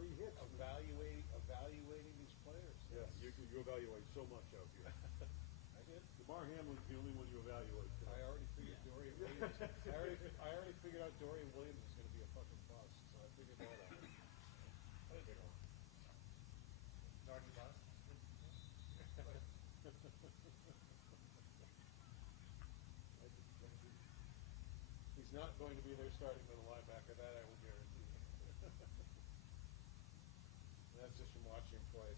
3 hits. Evaluating these players. Yeah, you evaluate so much out here. I did. DeMar Hamlin's the only one you evaluate. I already figured Dorian Williams. I already figured out Dorian Williams was going to be a fucking bust, so I figured that out. What is it? Already bust? He's not going to be their starting middle linebacker. That I will guarantee. That's just from watching him play.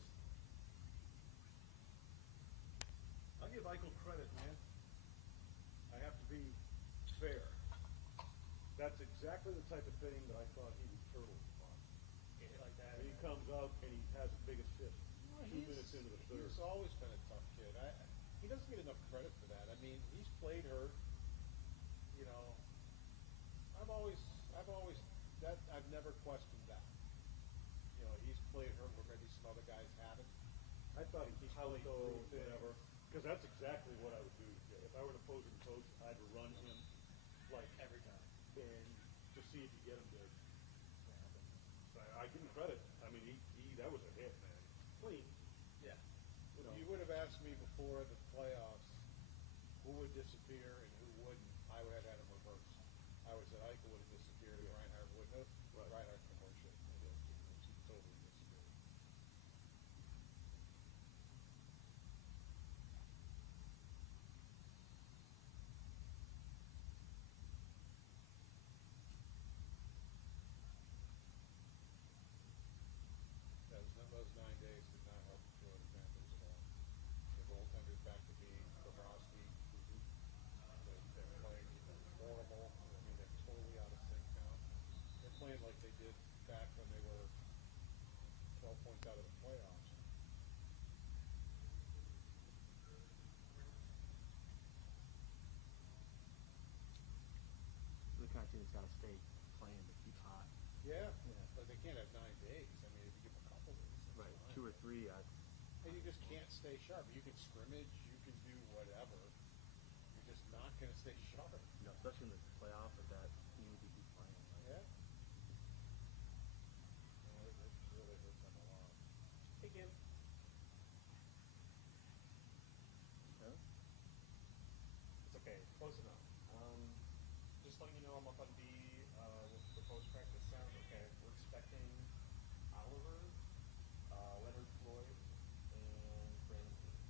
I'll give Eichel credit, man. I have to be fair. That's exactly the type of thing that I thought he would turtle on. Get it like that. And he comes out and he has the biggest fist. Well, 2 minutes into the third. He's always been a tough kid. He doesn't get enough credit for that. I mean, he's played hurt. You know, I've never questioned that. You know, he's played hurt where maybe some other guys haven't. I thought He's he's played through whatever. Because that's exactly what I would do. If I were an opposing coach, I'd run him like Every time. and just see if you get him to. I give him credit. I mean, that was a hit, man. Clean. Yeah. You know. If you would have asked me before the playoffs who would disappear and who wouldn't, I would have had him reversed. I would have said Eichel would have disappeared and Reinhart wouldn't have. Right. Reinhart's the horseshit. He totally disappeared. Those 9 days did not help the Florida Panthers at all. The goaltender's back to being Bobrovsky. They're playing horrible. I mean, they're totally out of sync now. They're playing like they did back when they were 12 points out of the playoffs. The kind of team that's got to stay playing to keep hot. Yeah, Yeah. but they can't have 9 days. I mean, if you give them a couple days, that's Right, fine. 2 or 3. And you just can't stay sharp. You can scrimmage, you can do whatever. You're just not going to stay sharp. You know, especially in the playoffs, like that, you need to keep playing. Like, Yeah. No, it really hurts them a lot. Hey, Kim. Huh? It's okay. Close enough. Just letting you know I'm up on B with the post-practice sound. Okay, we're expecting Oliver, Leonard Floyd, and Brandon Beane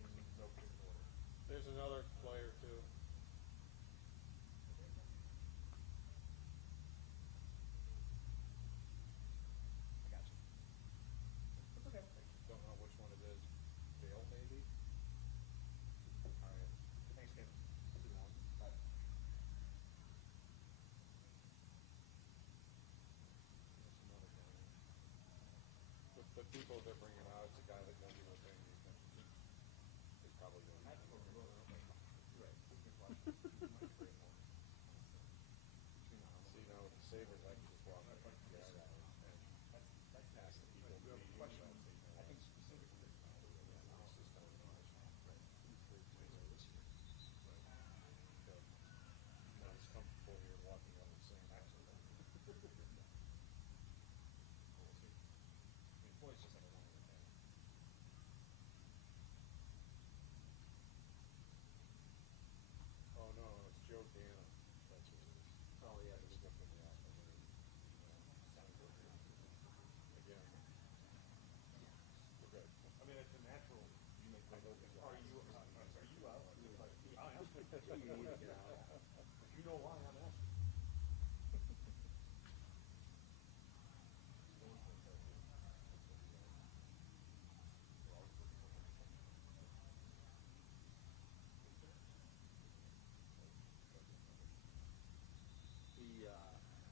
in no particular order. There's another player, too. I got you. That's okay. I don't know which one it is. Dale, maybe? All right. Thanks, Kim. Too long. Bye. There's another guy. The people they're bringing out, it's a guy that won't be paying any attention to. He's probably doing that. Right. So, you know, the Sabres, I can just walk up and get out and ask the people. I think specifically. He's comfortable here walking up and saying, absolutely. Floyd's just like a one of the thing. Oh, no, it's Joe Dana. That's what it is. Oh, yeah. It's stuff in the office. Sounds good. Again. We're good. I mean, it's a natural. You make my notes. Are you out? I am. You need to get out. You know why I'm asking.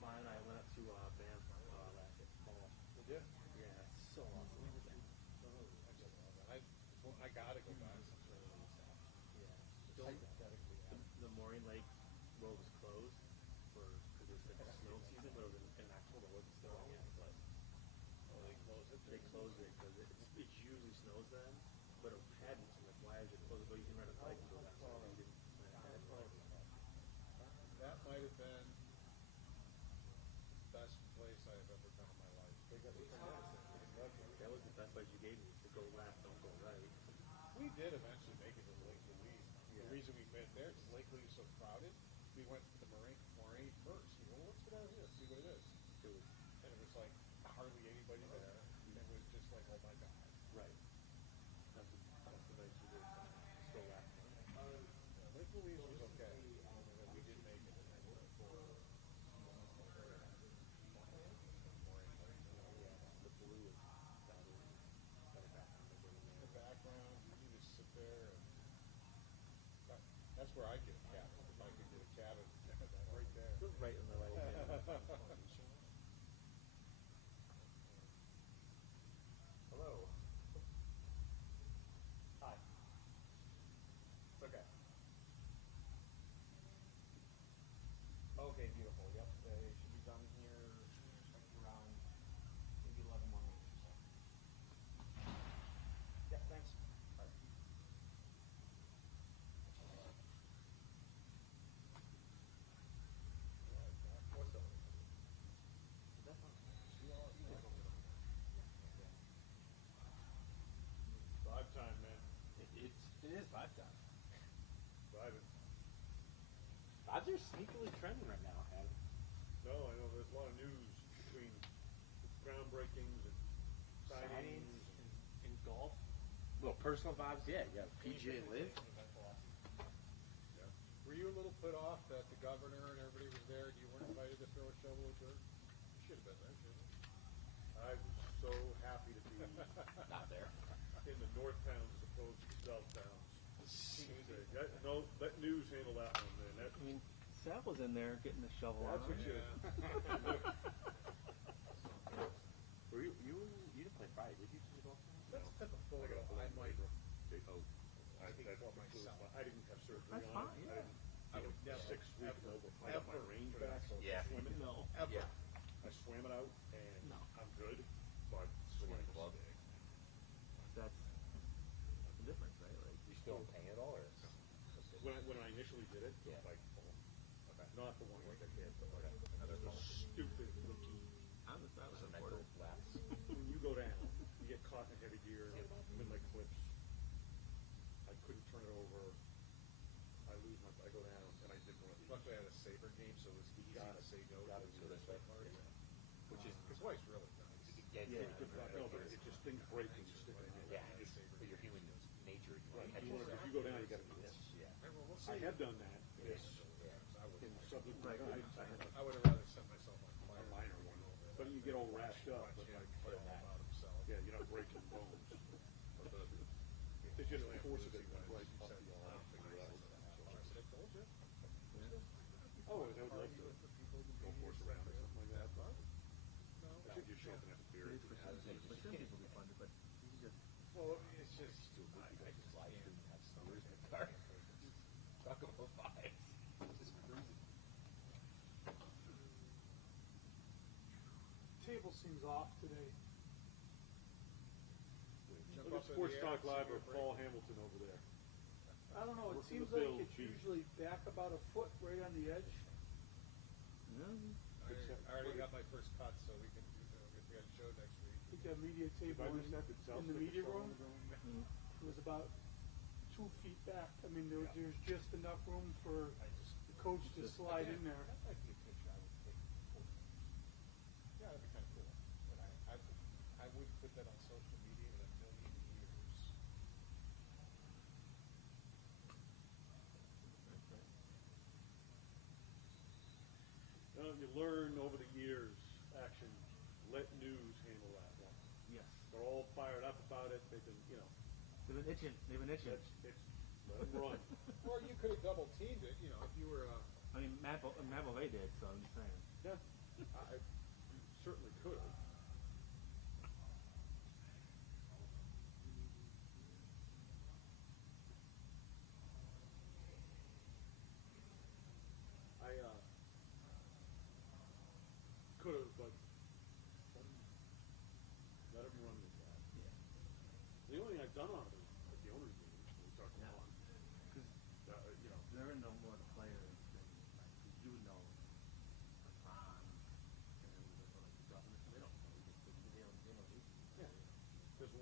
Mine and I went up to Banff last fall. Did you? Yeah, it's so awesome. I gotta go back. Yeah. Hypothetically, The Maureen Lake road was closed because it was the snow season, but it was in October. It wasn't snowing yet. But they closed it. they closed it because it usually snows then, but it hadn't. So like, why is it closed? But you can rent a bike and go that far. That might have been the best place I have ever been in my life. They got That's what you gave me. To go left, don't go right. We did eventually make it to Lake Louise. Yeah. The reason we went there is Lake Louise is so crowded. We went to the moraine first. We go, well, let's go down here, see what it is. And it was like hardly anybody there. It was just like, oh my God. Right. That's the nice you did. Just go left. Lake Louise was okay. And then we did make it. And then we went for The blue is better background than the background. You just sit there and that's where I'd get a cabin. If I could get a cabin right there. right in the right hand. Hello. Hi. It's okay. Okay, beautiful. Yep, they should be done here expected around maybe 11 more minutes or so. Yep, thanks. All right. What's up? Drive time, man. It is 5 time. Driving. Odds are sneakily trending right now, Adam. No, I know there's a lot of news between groundbreakings and signings. in golf. Well, personal vibes, yeah. You got PGA Live. Yeah. Were you a little put off that the governor and everybody was there and you weren't invited to throw a shovel of dirt? You should have been there, shouldn't you? I was so happy to be Not there. in the north towns as opposed to the south towns. No, let news handle that one, man. That, I mean, Sal was in there getting the shovel that's out. what you. Were you didn't play Friday, did you? To the golf tournament? That's the type of I photo got a I might speak for myself. myself. I didn't have surgery That's on fine, it. yeah. I would never 6 weeks ago before I got my range back. So Yeah. swimming. No. Ever. I swam it out and No. I'm good, but swimming club. That's the difference, right? Like, You still paying it all, or? When I initially did it, Yeah. like not the one like I did, but like the stupid rookie. that was A mental important. lapse. When you go down, you get caught in heavy gear, mid-leg clips. I couldn't turn it over. I go down, and I didn't want to. Luckily I had a saber game, so it was easy to say no to the suicide party. Which is His wife's really nice. Yeah. No, but it just things break when you stick it in. yeah, but your human nature. Right. If you go down, you got to do this. Yeah. I have done that. This I would in subsequent. Right. I would have rather set myself on fire. A minor one, but you get all wrapped up. But like, About himself. yeah, you're not breaking bones. It's just the force of it right up the arm. I told you. Oh, I would love to go force around or something like that. I should just show up and have a beer. It is for some people. For some people, it'd be fun, but you can just Well, it's just I just lied to him and have some in the car. Talk about vibes. Just cruising. Table seems off today. Look at Sports Talk Live or Paul Hamilton over there. I don't know, it Working seems the like bill, it's chief. usually back about a foot right on the edge. I already got my first cut, so we can if we got a show next week. I think that media table I just have to in the media room, it was about 2 feet back. I mean, there's just enough room for the coach to slide in there. That might be a picture I would take. Yeah, that'd be kind of cool. But I would put that on social media in a million years. You learn over the years, action, let news handle that one. yes. They're all fired up about it. They've been, They've been itching. They've been itching. it's let them run. Or you could have double teamed it, if you were I mean, Matt Bovee did, so I'm just saying. Yeah, I certainly could have. I could have, but let him run with that. Yeah. The only thing I've done on it is at the owners meeting, we talked Yeah. about, There are no more the players than like you know, LeBron and the governor. They don't know. They don't. yeah, there's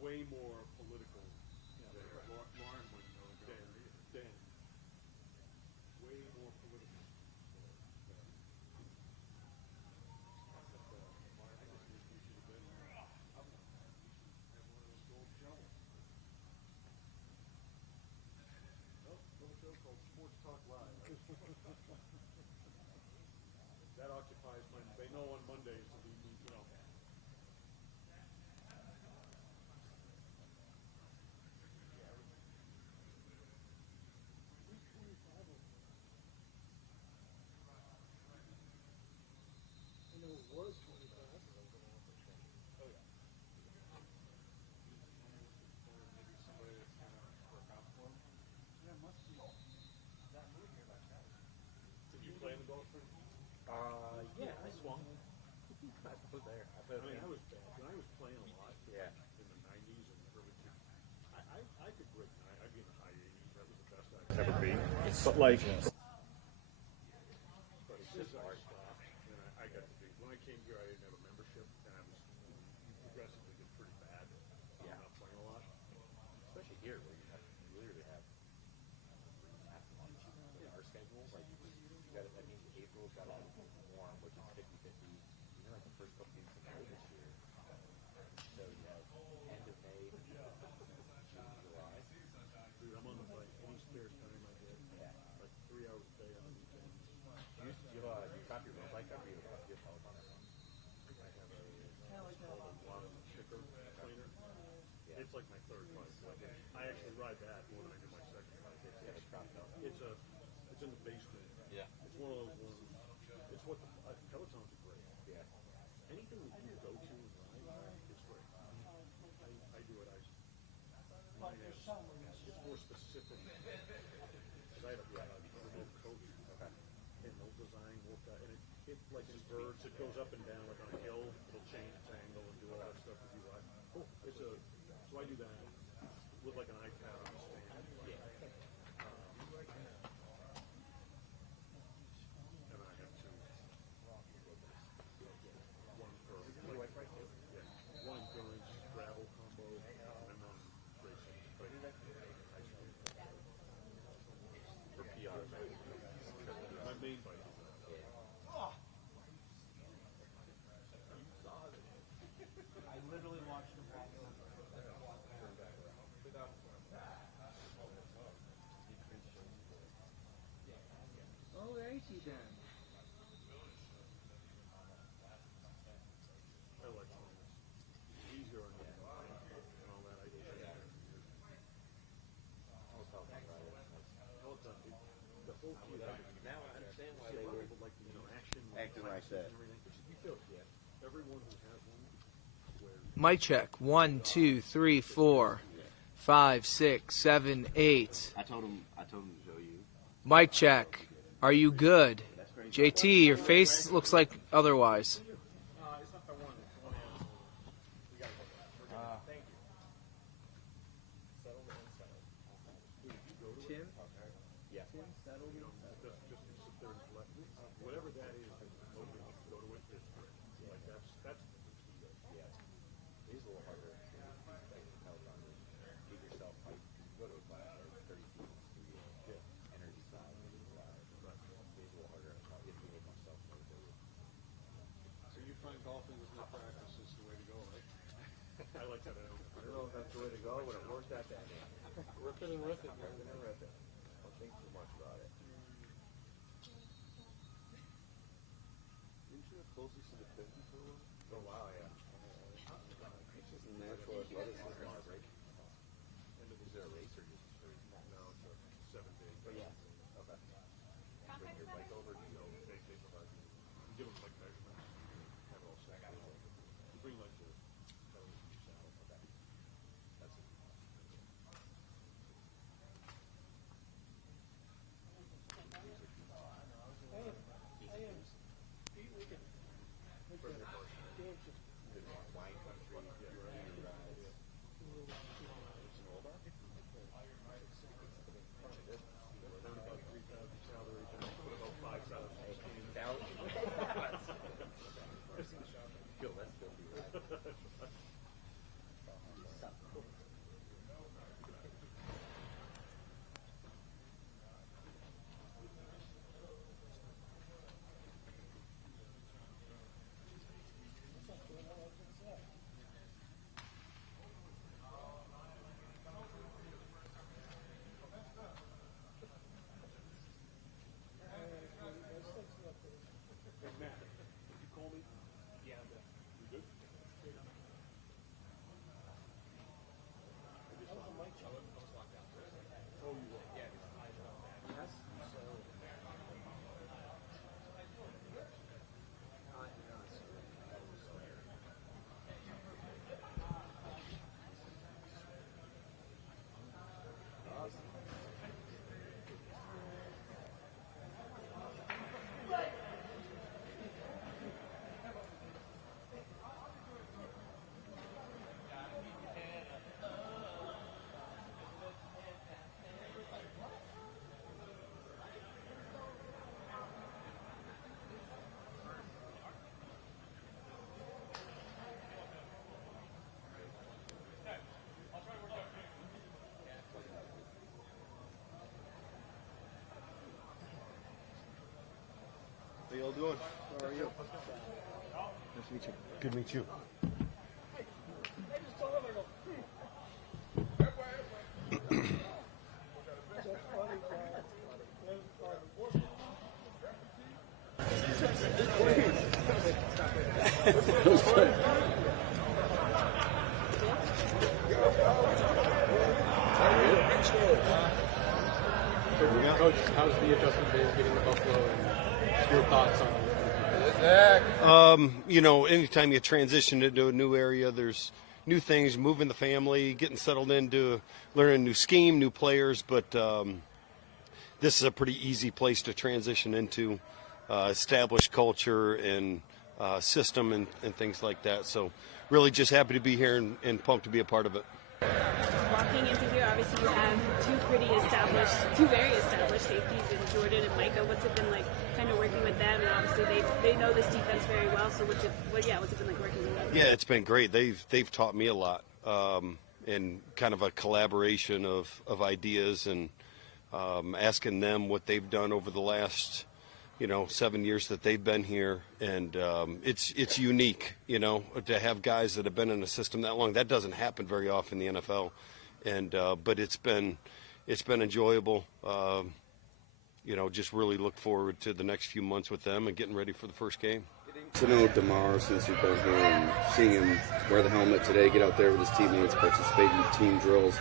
I was there. I mean, I was bad. When I was playing a lot Yeah. in the 90s and early 2000s, I could break 9. I'd be in the high 80s. That was the best I could ever be. But like, but as soon as I stopped, and I got to be, when I came here, I didn't have a membership, and I was, you progressively get pretty bad. Yeah. Not playing a lot. Especially here where you literally have half a month. In our schedule, like you got that means April's got to be warm, which is 50-50. Even like the first couple weeks of May this year. So you have end of May, June, July. Dude, I'm on the bike any spare time I get. Yeah. Like 3 hours a day on the weekends. You drop your road bike up or you have a Peloton at home? I have it's called a lawn kicker cleaner. Yeah. It's like my third bike. Like I actually ride that more than I do my second bike. Yeah, it's dropped out. It's in the basement. Yeah. It's one of those ones. It's what the Pelotons are great. Yeah. Anything that you go to and ride, it's great. I do it. Mine is it's more specific. Because I had a remote coach. Okay. And they'll design workout, and it like inverts. It goes up and down like on a hill. It'll change its angle and do all that stuff as you ride. So I do that with like an iPad on the stand. Yeah. And then I have two. One for Your wife right too? yeah, one endurance gravel combo, and one racing. But ice cream. For PR, man. My main bike is I literally watched him walk over. Oh, there she then. I like fun. It's easier on the and all that. I do that. Peloton, the whole key. Now I understand why See, they a lot were of people like the interaction, acting like that. and everything. Which you feel. Yeah. Everyone who has one wears. Mic check. 1, 2, 3, 4, 5, 6, 7, 8. I told him to show you. Mic check. Are you good? JT, your face looks like otherwise. It's not the one. It's the one end. We gotta go back. We're good. Thank you. Settled and settled. Tim? Yeah. Tim, settled. Just to sit there and let whatever that is. Nobody wants to go to it. It's great. Like that's the key. Yeah. It is a little harder. Like Peloton, keep yourself hyped. You go to a class, like 30 feet in the studio. Yeah. Energy side, energy side. Right. It is a little harder. You have to make myself motivated. So you find golfing with no practice is the way to go, right? I like that. I don't know if that's the way to go, but it worked out that day. Rip it and rip it. Rip it and rip it. Don't think too much about it. Didn't you have closest to the 50 for a while? For a while, yeah. It's just natural athleticism. Is there a race or just No, it's a 7 day. But yeah. Okay. Bring your bike over. You know, they provide you. You give them like measurements. Have it all set. You bring like the pedals and saddle. Okay. That's it. Good wine country. Down about 3,000 calories and put about 5,000 Now, Yo, that's filthy, right? y'all doing? How are you? Nice to meet you. Good to meet you. Coach, how's the adjustment been getting to Buffalo, and your thoughts on You know, anytime you transition into a new area, there's new things, moving the family, getting settled into learning a new scheme, new players, but this is a pretty easy place to transition into, establish culture and system and things like that. So really just happy to be here and pumped to be a part of it. Walking into here, obviously you have two very established safeties in Jordan and Micah. What's it been like kind of working with them? And obviously they know this defense very well, so what's it been like working with them? Yeah, it's been great. They've taught me a lot, and kind of a collaboration of ideas and asking them what they've done over the last 7 years that they've been here, and it's unique, to have guys that have been in a system that long. That doesn't happen very often in the NFL, and but it's been enjoyable. Just really look forward to the next few months with them and getting ready for the first game. To know DeMar since you've been here and seeing him wear the helmet today, get out there with his teammates, participate in team drills.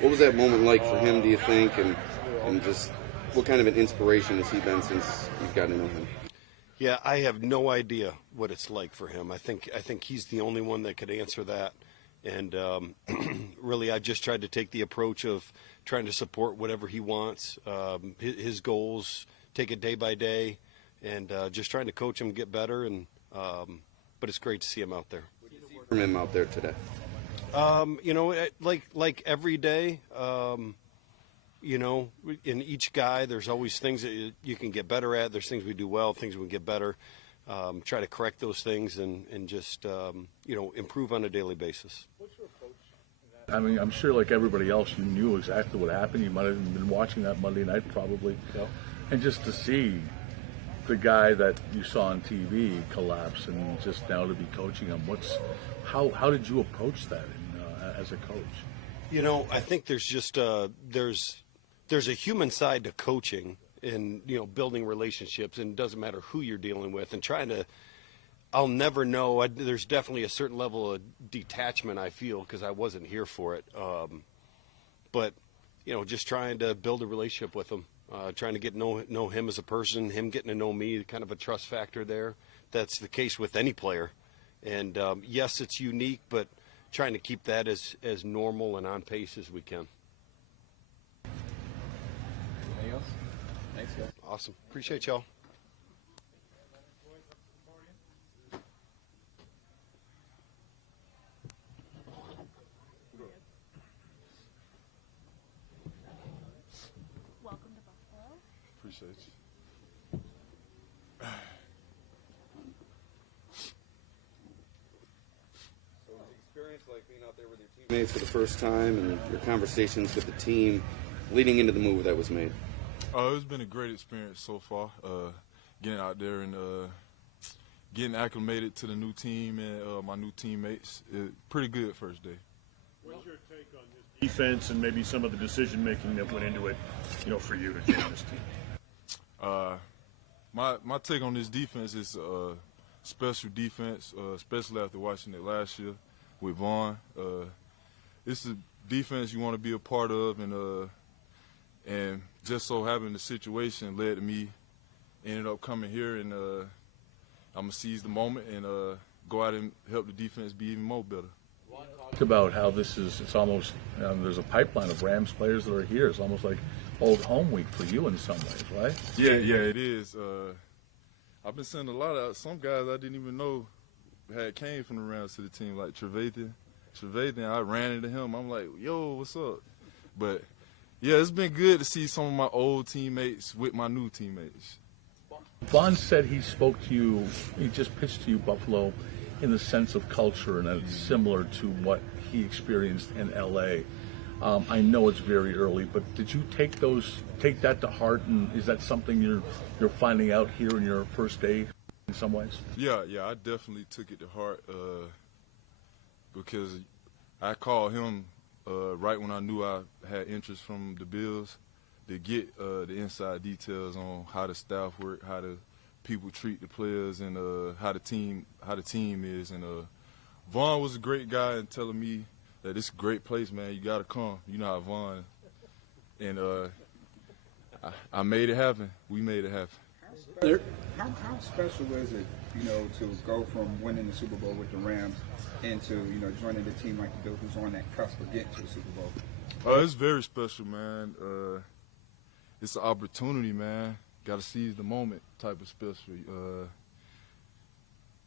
What was that moment like for him, do you think, and just what kind of an inspiration has he been since you've gotten to know him? Yeah, I have no idea what it's like for him. I think he's the only one that could answer that. And really, I just tried to take the approach of trying to support whatever he wants, his goals, take it day by day, and just trying to coach him get better. And but it's great to see him out there. From him out there today. Like every day. In each guy, there's always things that you can get better at. There's things we do well, things we can get better. Try to correct those things and just, improve on a daily basis. What's your approach? I mean, I'm sure like everybody else, you knew exactly what happened. You might have been watching that Monday night probably. Yeah. And just to see the guy that you saw on TV collapse and just now to be coaching him, how did you approach that as a coach? I think there's just there's a human side to coaching and building relationships, and it doesn't matter who you're dealing with, and I'll never know. There's definitely a certain level of detachment I feel because I wasn't here for it, but just trying to build a relationship with him, trying to get to know him as a person, him getting to know me, kind of a trust factor there. That's the case with any player, and yes, it's unique, but trying to keep that as normal and on pace as we can. Anything else? Thanks, guys. Awesome. Appreciate y'all. Welcome to Buffalo. Appreciate you. Like being out there with your teammates for the first time and your conversations with the team leading into the move that was made? It's been a great experience so far, getting out there and getting acclimated to the new team and my new teammates. Pretty good first day. What's your take on this defense and maybe some of the decision making that went into it, for you to join this team? My take on this defense is special defense, especially after watching it last year with Vaughn. It's a defense you want to be a part of, and just so having the situation led to me ended up coming here, and I'm gonna seize the moment and go out and help the defense be even more better. Talked about how it's almost there's a pipeline of Rams players that are here. It's almost like old home week for you in some ways, right? Yeah, it is. I've been sending a lot of some guys I didn't even know had came from the Rams to the team, like Trevathan. I ran into him. I'm like, yo, what's up? But yeah, it's been good to see some of my old teammates with my new teammates. Vaughn said he spoke to you, he just pitched to you Buffalo in the sense of culture, and that it's similar to what he experienced in L.A. I know it's very early, but did you take that to heart, and is that something you're finding out here in your first day in some ways? Yeah, I definitely took it to heart because I called him right when I knew I had interest from the Bills to get the inside details on how the staff work, how the people treat the players, and how the team is. And Vaughn was a great guy in telling me that it's a great place, man. You gotta come. You know how Vaughn. And I made it happen. We made it happen. How special is it, to go from winning the Super Bowl with the Rams into, joining the team like the Bills, who's on that cusp of getting to the Super Bowl? It's very special, man. It's an opportunity, man. Got to seize the moment type of special.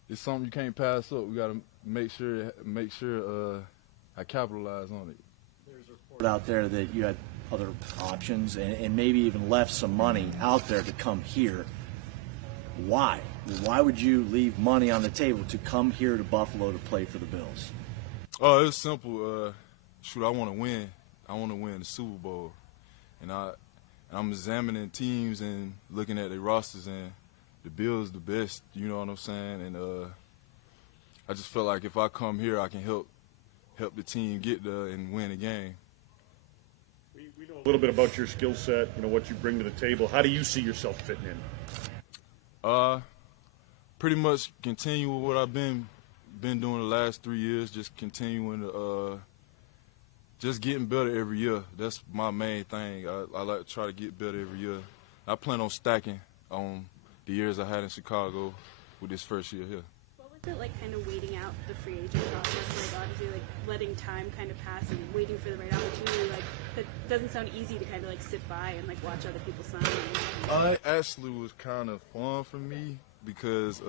It's something you can't pass up. We got to make sure I capitalize on it. There's a report out there that you had other options and maybe even left some money out there to come here. Why? Why would you leave money on the table to come here to Buffalo to play for the Bills? Oh, it's simple. I want to win. I want to win the Super Bowl. And I'm examining teams and looking at their rosters, and the Bills the best, you know what I'm saying? And I just felt like if I come here, I can help the team get there and win a game. We know a little bit about your skill set, what you bring to the table. How do you see yourself fitting in? Pretty much continue with what I've been doing the last 3 years, just continuing to just getting better every year. That's my main thing. I like to try to get better every year. I plan on stacking on the years I had in Chicago with this first year here. What was it like kind of waiting out the free agent process? Like obviously like letting time kind of pass and waiting for the right opportunity. Like that doesn't sound easy to kind of like sit by and like watch other people sign. It actually was kind of fun for me because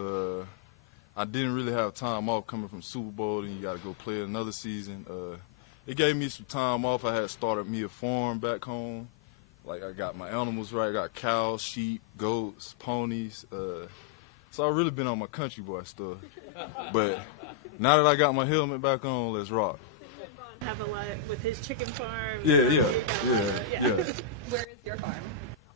I didn't really have time off coming from Super Bowl, and you got to go play another season. It gave me some time off. I had started me a farm back home. Like I got my animals right. I got cows, sheep, goats, ponies. So I've really been on my country boy stuff. But now that I got my helmet back on, let's rock. Have a lot with his chicken farm. Yeah. Where is your farm?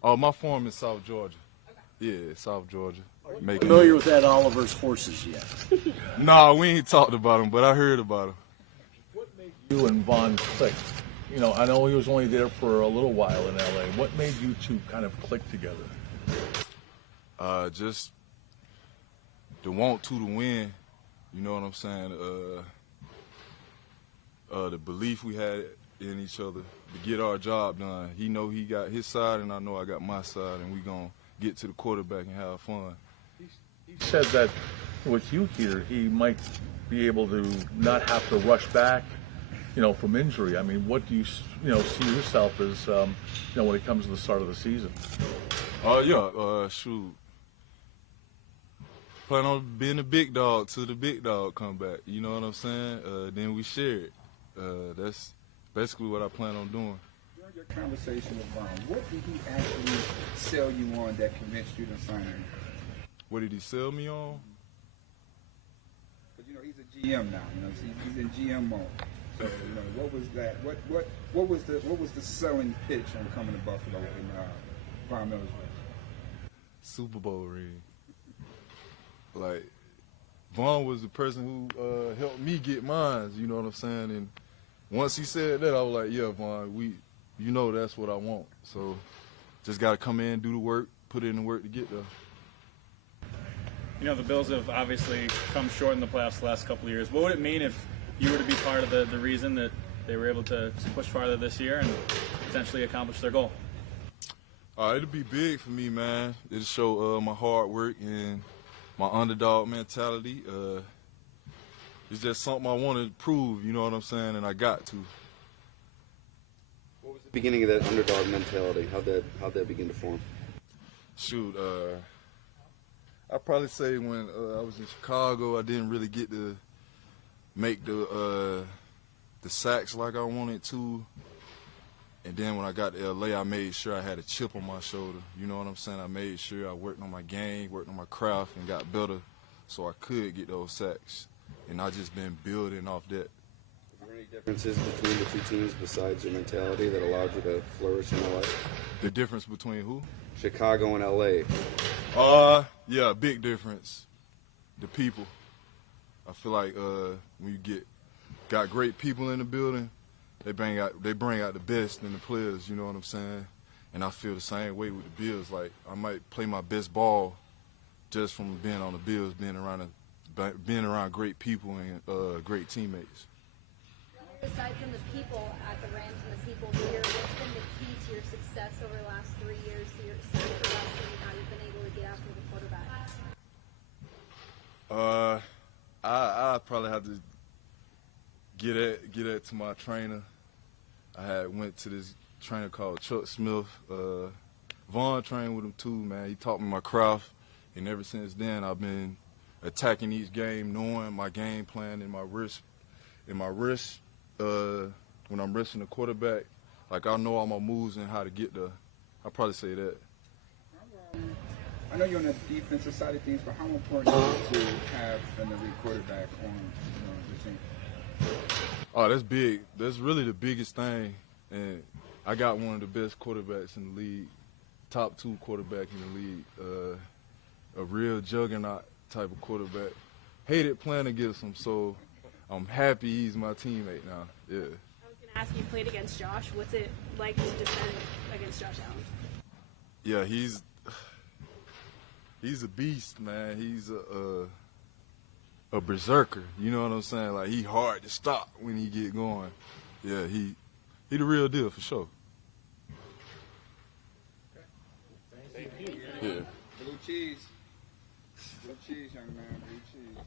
Oh, my farm is South Georgia. Okay. Yeah, South Georgia. Are you familiar with Ed Oliver's horses yet? Nah, we ain't talked about them, but I heard about them. You and Vaughn clicked. I know he was only there for a little while in LA. What made you two kind of click together? Just the want to win. You know what I'm saying? The belief we had in each other to get our job done. He know he got his side, and I know I got my side, and we gonna get to the quarterback and have fun. He said that with you here, he might be able to not have to rush back, from injury. I mean, what do you, see yourself as, when it comes to the start of the season? Shoot. Plan on being a big dog till the big dog come back. You know what I'm saying? Then we share it. That's basically what I plan on doing. During your conversation with Vaughn, what did he actually sell you on that convinced you to sign him? What did he sell me on? But he's a GM now. He's in GM mode. So what was that? What was the selling pitch on coming to Buffalo in Von Miller's race? Super Bowl ring. Like Vaughn was the person who helped me get mine. You know what I'm saying? And once he said that, I was like, yeah, Vaughn, that's what I want. So just got to come in, do the work, put in the work to get there. The Bills have obviously come short in the playoffs the last couple of years. What would it mean if you were to be part of the reason that they were able to push farther this year and potentially accomplish their goal? It'll be big for me, man. It'll show my hard work and my underdog mentality. It's just something I want to prove, you know what I'm saying, and I got to. What was the beginning of that underdog mentality? How'd that begin to form? Shoot, I'd probably say when I was in Chicago, I didn't really get to make the sacks like I wanted to. And then when I got to LA, I made sure I had a chip on my shoulder. You know what I'm saying? I made sure I worked on my game, worked on my craft, and got better so I could get those sacks. And I just been building off that. Have Were there any differences between the two teams besides your mentality that allowed you to flourish in LA? The difference between who? Chicago and LA. Yeah, big difference. The people. I feel like when you got great people in the building, they bring out the best in the players, you know what I'm saying? And I feel the same way with the Bills. Like, I might play my best ball just from being on the Bills, being around great people and great teammates. Aside from the people at the Rams and the people here, what's been the key to your success over the last 3 years, to your success and how you've been able to get after the quarterback? I probably have to get it to my trainer. I had went to this trainer called Chuck Smith. Vaughn trained with him too, man. He taught me my craft, and ever since then I've been attacking each game, knowing my game plan and my wrist. When I'm wrestling the quarterback, like I know all my moves and how to get there. I'll probably say that. I know you're on the defensive side of things, but how important is it to have an elite quarterback on the team? Oh, that's big. That's really the biggest thing. And I got one of the best quarterbacks in the league, top 2 quarterback in the league, a real juggernaut type of quarterback. Hated playing against him, so I'm happy he's my teammate now. Yeah. I was going to ask you, played against Josh. What's it like to defend against Josh Allen? Yeah, he's a beast, man. He's a berserker. You know what I'm saying? Like, he hard to stop when he get going. Yeah, he the real deal for sure. Thank you. Yeah. Blue cheese. Blue cheese, young man. Blue cheese.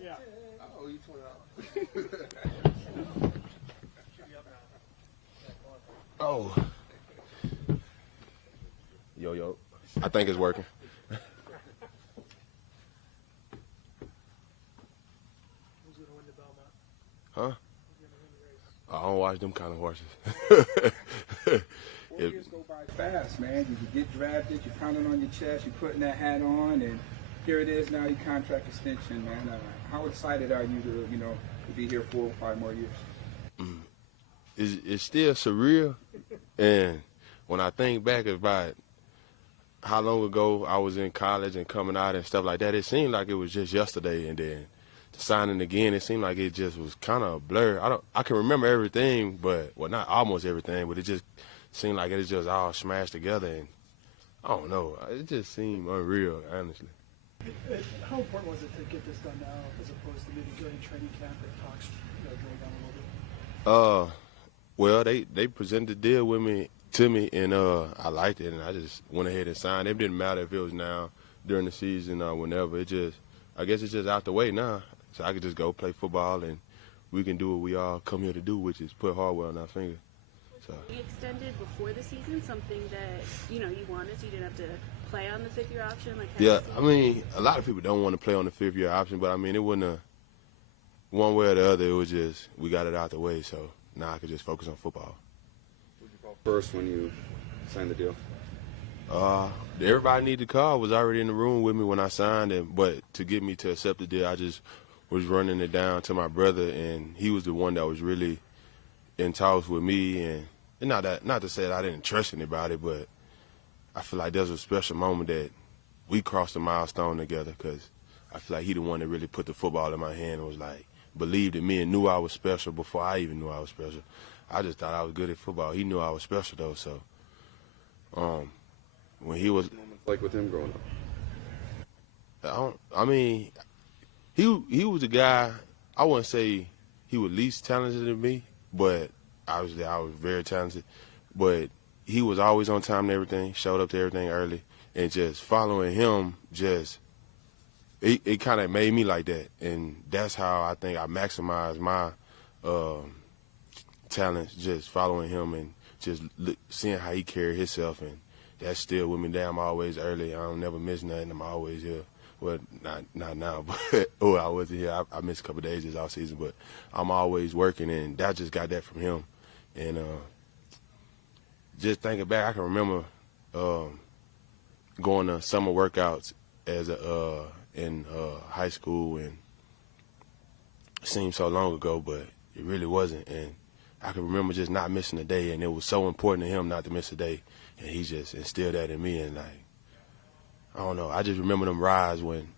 Yeah. Oh, you $20. Oh. Yo. I think it's working. Who's going to win the Belmont? Huh? Who's going to win the race? I don't watch them kind of horses. 4 years go by fast, man. You get drafted, you're pounding on your chest, you're putting that hat on, and here it is now, your contract extension, man. How excited are you to be here 4 or 5 more years? It's still surreal, and when I think back about how long ago I was in college and coming out and stuff like that, it seemed like it was just yesterday, and then signing again, it seemed like it just was kind of a blur. I can remember everything, but not almost everything, but it just seemed like it was just all smashed together, and I don't know, it just seemed unreal, honestly. How important was it to get this done now, as opposed to maybe during training camp that talks drag on a little bit? Well, they presented the deal to me, and I liked it, and I just went ahead and signed. It didn't matter if it was now, during the season, or whenever. I guess it's just out the way now, so I could just go play football, and we can do what we all come here to do, which is put hardware on our finger. So. You extended before the season, something that you wanted, so you didn't have to play on the 5th-year option. Yeah, I mean, a lot of people don't want to play on the 5th-year option, but I mean, it wasn't one way or the other. It was just we got it out the way, so now I could just focus on football. Who did you call first when you signed the deal? Everybody needed to call. Was already in the room with me when I signed it, but to get me to accept the deal, I just was running it down to my brother, and he was the one that was really in talks with me, and not to say that I didn't trust anybody, but I feel like there's a special moment that we crossed a milestone together, because I feel like he the one that really put the football in my hand and was like, believed in me and knew I was special before I even knew I was special. I just thought I was good at football. He knew I was special though, so when he was like with him growing up. He was a guy. I wouldn't say he was least talented than me, but obviously I was very talented. But he was always on time and everything. Showed up to everything early, and just following him, it kind of made me like that, and that's how I think I maximized my talents, just following him and just seeing how he carried himself, and that's still with me. I'm always early. I don't never miss nothing. I'm always here. Well, not now, but I wasn't here. I missed a couple of days this off season, but I'm always working, and I just got that from him. And just thinking back, I can remember going to summer workouts as in high school, and it seemed so long ago, but it really wasn't. And I can remember just not missing a day, and it was so important to him not to miss a day, and he just instilled that in me. And like, I don't know, I just remember them rides when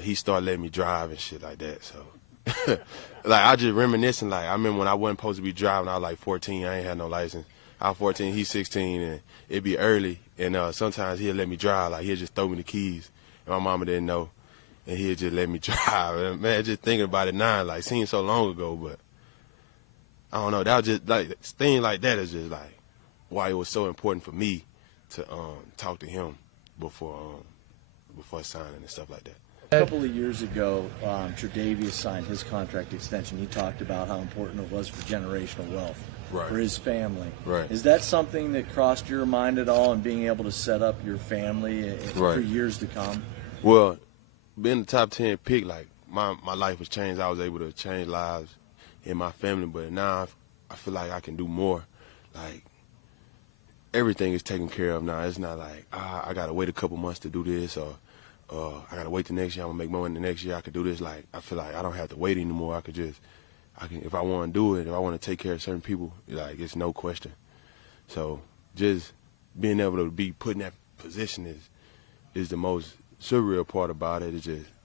he started letting me drive and shit like that. So like, I just reminiscing, like, I remember when I wasn't supposed to be driving, I was like 14, I ain't had no license. I was 14, he's 16, and it'd be early, and sometimes he'd let me drive, like he'd just throw me the keys, and my mama didn't know, and he'd just let me drive. And man, just thinking about it now, like, seems so long ago, but I don't know, that was just, like, things like that is just, like, why it was so important for me to talk to him before signing and stuff like that. A couple of years ago, Tre'Davious signed his contract extension. He talked about how important it was for generational wealth for his family. Right. Is that something that crossed your mind at all, in being able to set up your family for years to come? Well, being the top 10 pick, like, my life was changed. I was able to change lives in my family, but now I feel like I can do more. Like, everything is taken care of now. It's not like, I got to wait a couple months to do this, or I got to wait the next year, I'm going to make more in the next year, I could do this. Like, I feel like I don't have to wait anymore. I can, if I want to do it, if I want to take care of certain people, like, it's no question. So just being able to be put in that position is the most surreal part about it.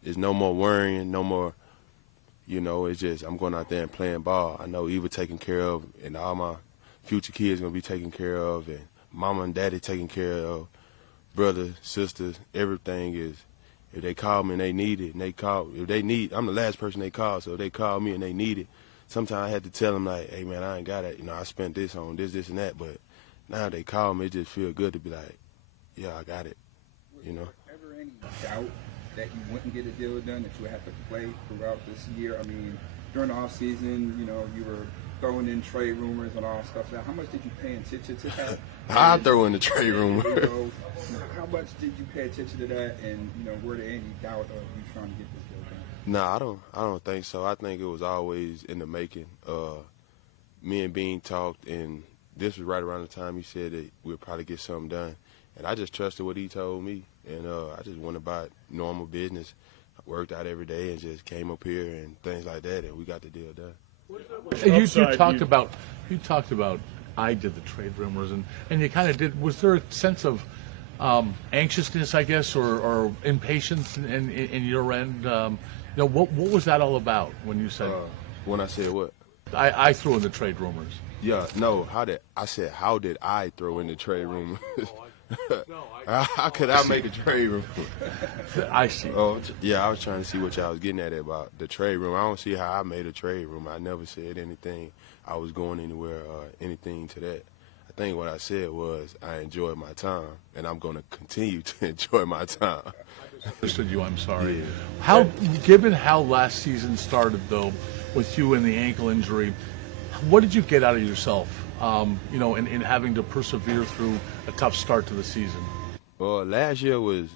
It's no more worrying, no more, it's just, I'm going out there and playing ball. I know Eva taken care of, and all my future kids going to be taken care of, and mama and daddy taken care of, brothers, sisters, everything is, if they call me and they need it, I'm the last person they call, so if they call me and they need it, sometimes I had to tell them, like, hey, man, I ain't got it. I spent this on this, and that, but now they call me, it just feel good to be like, yeah, I got it, Was there ever any doubt that you wouldn't get a deal done, that you would have to play throughout this year? I mean, during the off season, you were throwing in trade rumors and all stuff. How much did you pay attention to that? I throw in the trade rumor. How much did you pay attention to that? And were there any doubt of you trying to get this deal done? No, I don't think so. I think it was always in the making. Me and Beane talked, and this was right around the time he said that we'll probably get something done. And I just trusted what he told me, and I just went about normal business. I worked out every day and just came up here and things like that, and we got the deal done. You talked about I did the trade rumors, and you kind of did. Was there a sense of anxiousness, I guess, or impatience in your end? What was that all about when you said? When I said what? I threw in the trade rumors. Yeah, no. How did I throw in the trade rumors? How could I make a trade room? I see. Oh, yeah, I was trying to see what y'all was getting at about the trade room. I don't see how I made a trade room. I never said anything. I was going anywhere or anything to that. I think what I said was I enjoyed my time, and I'm going to continue to enjoy my time. Understood you. I'm sorry. Yeah. Given how last season started, though, with you and the ankle injury, what did you get out of yourself? In having to persevere through a tough start to the season? Well, last year was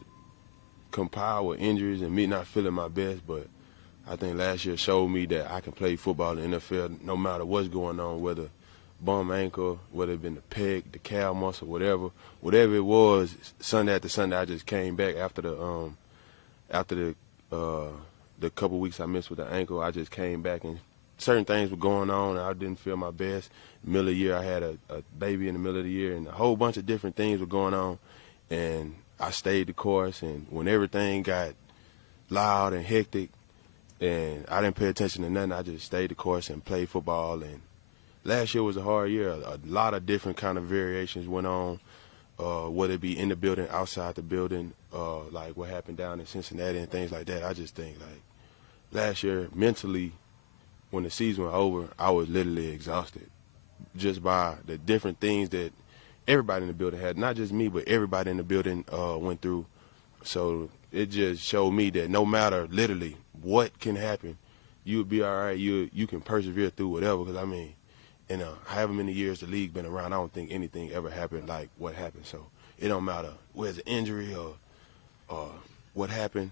compiled with injuries and me not feeling my best, but I think last year showed me that I can play football in the NFL no matter what's going on, whether bum ankle, whether it been the pec, the calf muscle, whatever it was. Sunday after Sunday, I just came back after the couple weeks I missed with the ankle. I just came back, and certain things were going on, and I didn't feel my best. Middle of the year, I had a baby in the middle of the year, and a whole bunch of different things were going on, and I stayed the course. And when everything got loud and hectic, and I didn't pay attention to nothing, I just stayed the course and played football, and last year was a hard year. A lot of different kind of variations went on, whether it be in the building, outside the building, like what happened down in Cincinnati and things like that. I just think, like, last year, mentally, when the season was over, I was literally exhausted just by the different things that everybody in the building had, not just me, but everybody in the building went through. So it just showed me that no matter literally what can happen, you'll be all right. You can persevere through whatever. Because, I mean, in however many years the league been around, I don't think anything ever happened like what happened. So it don't matter where's the injury or what happened.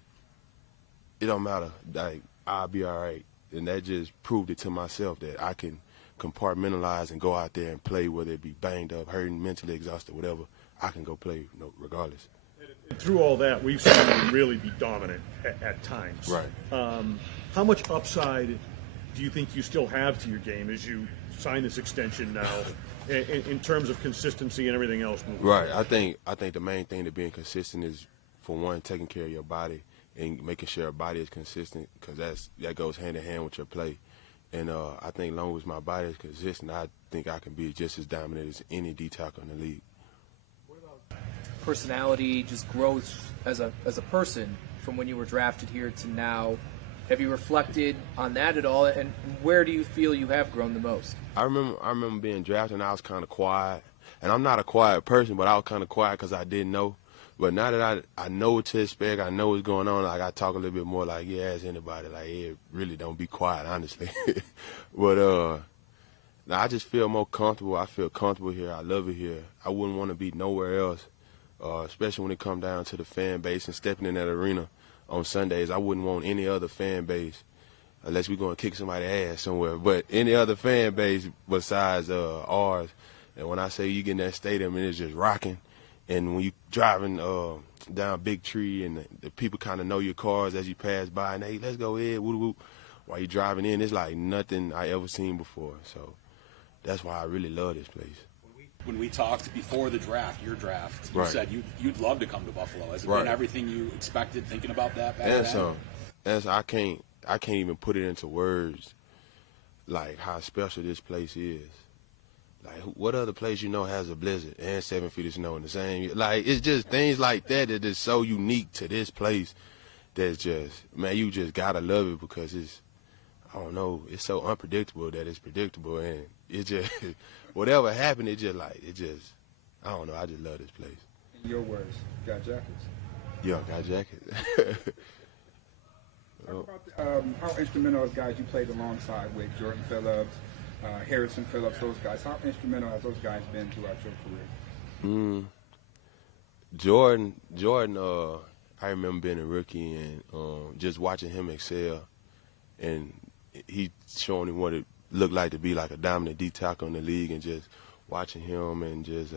It don't matter. Like, I'll be all right. And that just proved it to myself that I can compartmentalize and go out there and play, whether it be banged up, hurting, mentally exhausted, whatever. I can go play, regardless. And through all that, we've seen you really be dominant at times. Right. How much upside do you think you still have to your game as you sign this extension now, in terms of consistency and everything else moving Right. forward? I think the main thing to being consistent is, for one, taking care of your body and making sure your body is consistent, because that goes hand in hand with your play. And I think as long as my body is consistent, I think I can be just as dominant as any D tackle in the league. Personality, just growth as a person from when you were drafted here to now. Have you reflected on that at all? And where do you feel you have grown the most? I remember being drafted and I was kind of quiet. And I'm not a quiet person, but I was kind of quiet because I didn't know. But now that I know what to expect, I know what's going on, like, I talk a little bit more like, yeah, ask anybody. Like, yeah, really don't be quiet, honestly. But now I just feel more comfortable. I feel comfortable here. I love it here. I wouldn't want to be nowhere else, especially when it comes down to the fan base and stepping in that arena on Sundays. I wouldn't want any other fan base, unless we're going to kick somebody's ass somewhere, but any other fan base besides ours. And when I say you get in that stadium and it's just rocking, and when you driving down Big Tree and the people kind of know your cars as you pass by, and hey, let's go ahead, whoop, whoop. While you driving in, it's like nothing I ever seen before. So that's why I really love this place. When we talked before the draft, your draft, you Right. said you'd love to come to Buffalo. Has it Right. been everything you expected, thinking about that back And then? so, I can't even put it into words, like how special this place is. Like, what other place has a blizzard and 7 feet of snow in the same year? Like, it's just things like that is so unique to this place. That's just, man, you just gotta love it, because it's, I don't know, it's so unpredictable that it's predictable, and it just whatever happened, I don't know, I just love this place. In your words, got jackets. Yeah, got jackets. How instrumental are guys you played alongside with, Jordan Phillips, Harrison Phillips, those guys? How instrumental have those guys been throughout your career? Jordan, I remember being a rookie and just watching him excel, and he showing him what it looked like to be like a dominant D tackle in the league, and just watching him and just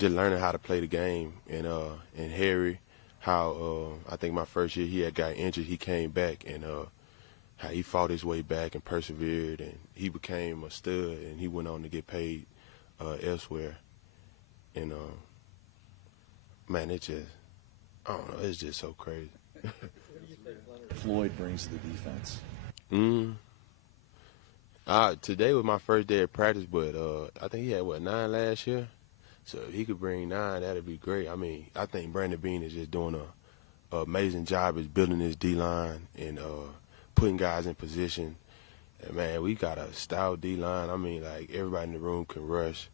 learning how to play the game. And Harry, how I think my first year he had got injured, he came back, and how he fought his way back and persevered, and he became a stud, and he went on to get paid elsewhere. And man, I don't know, it's just so crazy. What do you think Leonard Floyd brings to the defense? Today was my first day of practice, but I think he had 9 last year. So if he could bring 9, that'd be great. I mean, I think Brandon Beane is just doing an amazing job at building his D-line and putting guys in position. And man, we got a stout D-line. I mean, like, everybody in the room can rush.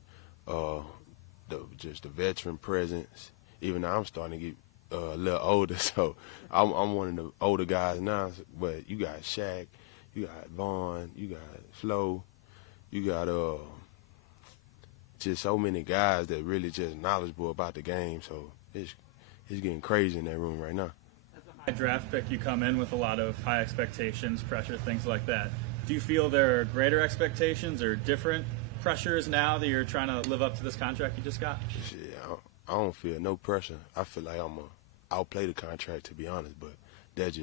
Just the veteran presence. Even though I'm starting to get a little older, so I'm one of the older guys now. But you got Shaq, you got Vaughn, you got Flo, you got just so many guys that really just knowledgeable about the game. So it's getting crazy in that room right now. As a high draft pick, you come in with a lot of high expectations, pressure, things like that. Do you feel there are greater expectations or different pressures now that you're trying to live up to this contract you just got? Shit, I don't feel no pressure. I feel like I'm outplay the contract, to be honest, but that's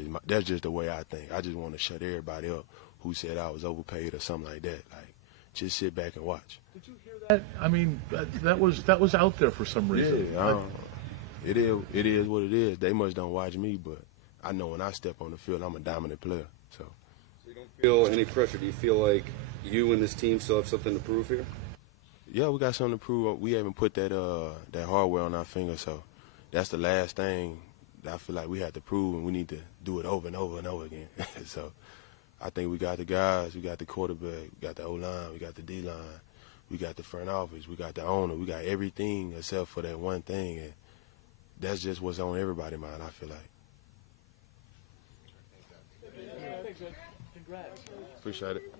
just the way I think. I just want to shut everybody up who said I was overpaid or something like that. Like, just sit back and watch. Did you hear that? I mean, that was out there for some reason. Yeah, it is what it is. They much don't watch me, but I know when I step on the field, I'm a dominant player. So You don't feel any pressure? Do you feel like you and this team still have something to prove here? Yeah, we got something to prove. We haven't put that hardware on our finger, so that's the last thing that I feel like we have to prove, and we need to do it over and over and over again. So I think we got the guys, we got the quarterback, we got the O-line, we got the D-line, we got the front office, we got the owner, we got everything except for that one thing, and that's just what's on everybody's mind, I feel like. Congrats. Appreciate it.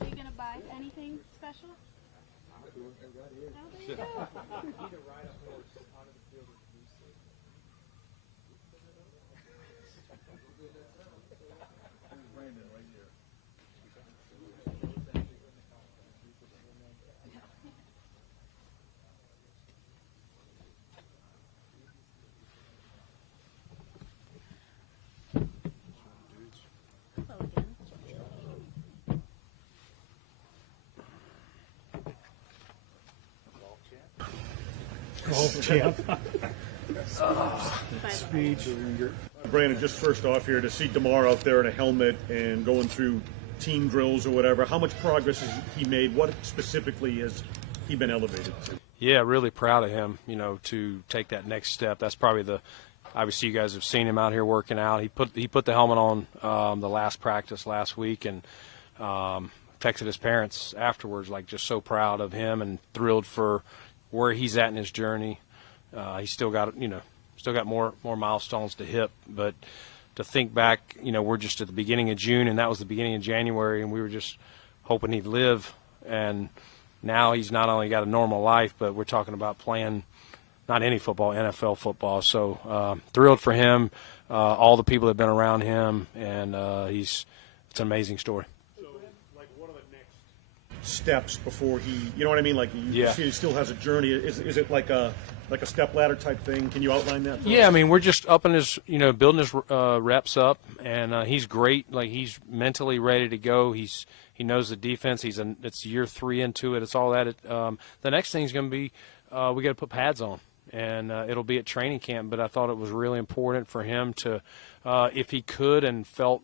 Are you gonna buy anything special? No, there you go. Champ. Speech. Brandon, just first off here, to see DeMar out there in a helmet and going through team drills or whatever, how much progress has he made? What specifically has he been elevated to? Yeah, really proud of him, to take that next step. That's probably obviously you guys have seen him out here working out. He put the helmet on the last practice last week, and texted his parents afterwards, like just so proud of him and thrilled for where he's at in his journey. He's still got more milestones to hit, but to think back, we're just at the beginning of June, and that was the beginning of January, and we were just hoping he'd live. And now he's not only got a normal life, but we're talking about playing not any football, NFL football. So thrilled for him, all the people that have been around him, and it's an amazing story. Steps before he, you know what I mean? Like he still has a journey. Is it like a step ladder type thing? Can you outline that? Yeah, I mean, we're just upping his, building his reps up, and he's great. Like, he's mentally ready to go. He knows the defense. It's year 3 into it. It's all that. The next thing's going to be we got to put pads on, and it'll be at training camp. But I thought it was really important for him to, if he could and felt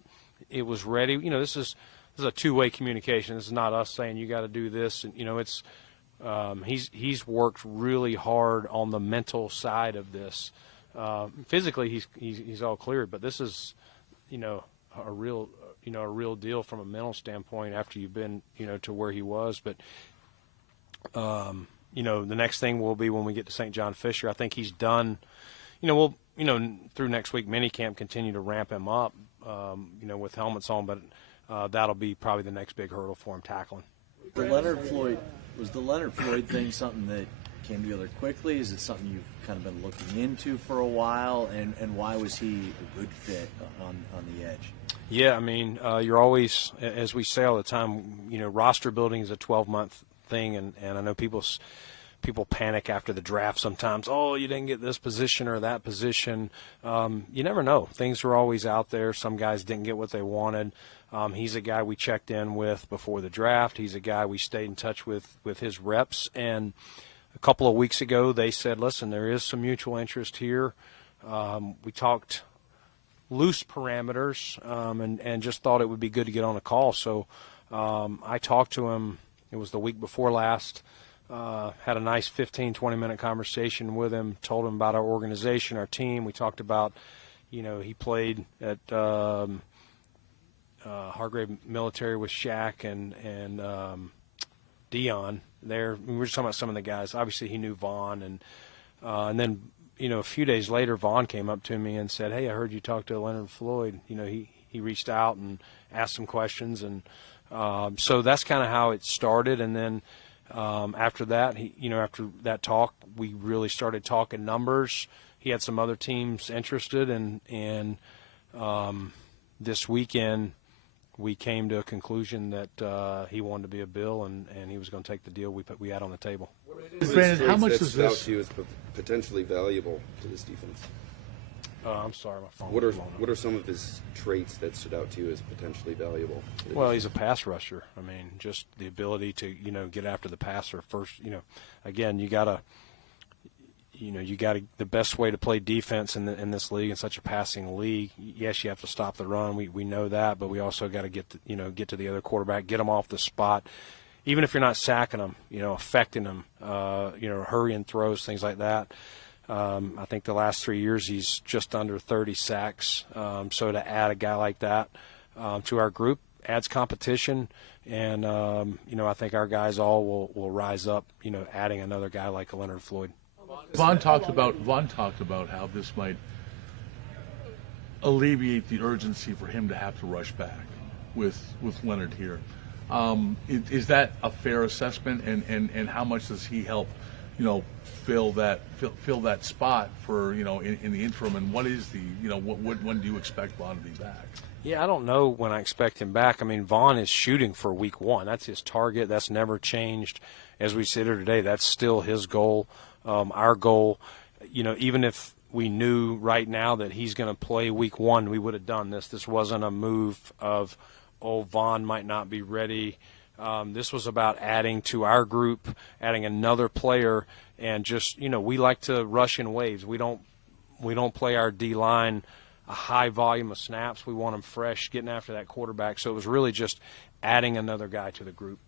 it was ready. This is a two-way communication. This is not us saying you got to do this, and it's he's worked really hard on the mental side of this. Physically, he's all cleared, but this is a real deal from a mental standpoint after you've been to where he was. But the next thing will be when we get to St. John Fisher. I think he's done. We'll through next week minicamp continue to ramp him up. With helmets on, but that'll be probably the next big hurdle for him tackling. Was the Leonard Floyd thing something that came together quickly? Is it something you've kind of been looking into for a while? And why was he a good fit on the edge? Yeah, I mean, you're always, as we say all the time, roster building is a 12-month thing, and I know people panic after the draft sometimes. Oh, you didn't get this position or that position. You never know. Things are always out there. Some guys didn't get what they wanted. He's a guy we checked in with before the draft. He's a guy we stayed in touch with his reps. And a couple of weeks ago, they said, listen, there is some mutual interest here. We talked loose parameters and just thought it would be good to get on a call. So I talked to him. It was the week before last. Had a nice 15, 20-minute conversation with him, told him about our organization, our team. We talked about, he played at Hargrave Military with Shaq and Dion there. We were just talking about some of the guys. Obviously, he knew Vaughn. And then, a few days later, Vaughn came up to me and said, hey, I heard you talk to Leonard Floyd. He reached out and asked some questions. And so that's kind of how it started. And then after that, after that talk, we really started talking numbers. He had some other teams interested, and this weekend we came to a conclusion that he wanted to be a Bill, and he was going to take the deal we had on the table. Brandon, how much does this to you is potentially valuable to this defense? I'm sorry, my phone. What are some of his traits that stood out to you as potentially valuable? Well, he's a pass rusher. I mean, just the ability to get after the passer first. Again, you you got the best way to play defense in this league, in such a passing league. Yes, you have to stop the run. We know that, but we also got to get to the other quarterback, get them off the spot, even if you're not sacking them, affecting them, hurrying throws, things like that. I think the last 3 years he's just under 30 sacks. So to add a guy like that to our group adds competition, and I think our guys all will rise up. Adding another guy like a Leonard Floyd. Vaughn talked about how this might alleviate the urgency for him to have to rush back with Leonard here. Is that a fair assessment? And how much does he help, fill that spot for in the interim? And what is when do you expect Vaughn to be back? Yeah, I don't know when I expect him back. I mean, Vaughn is shooting for week 1. That's his target. That's never changed. As we sit here today, that's still his goal. Our goal, even if we knew right now that he's going to play week 1, we would have done this. This wasn't a move of, Vaughn might not be ready. This was about adding to our group, adding another player, and just, we like to rush in waves. We don't play our D-line a high volume of snaps. We want them fresh, getting after that quarterback. So it was really just adding another guy to the group.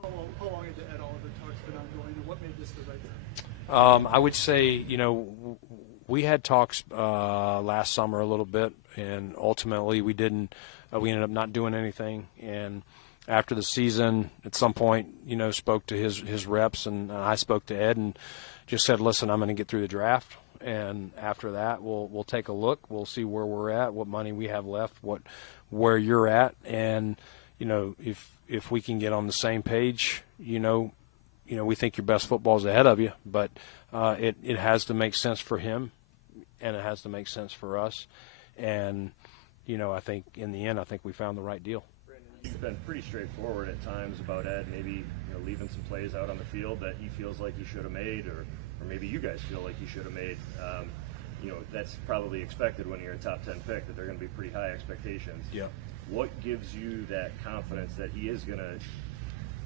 How long has Ed Oliver talks been ongoing, and what made this the right time? I would say, we had talks last summer a little bit, and ultimately we didn't. We ended up not doing anything. And after the season, at some point, spoke to his reps, and I spoke to Ed and just said, "Listen, I'm going to get through the draft, and after that, we'll take a look. We'll see where we're at, what money we have left, where you're at, and if we can get on the same page, we think your best football is ahead of you, but it has to make sense for him, and it has to make sense for us, and I think in the end, I think we found the right deal." It's been pretty straightforward at times about Ed, maybe leaving some plays out on the field that he feels like he should have made, or maybe you guys feel like he should have made. That's probably expected when you're a top 10 pick, that they're going to be pretty high expectations. Yeah. What gives you that confidence that he is going to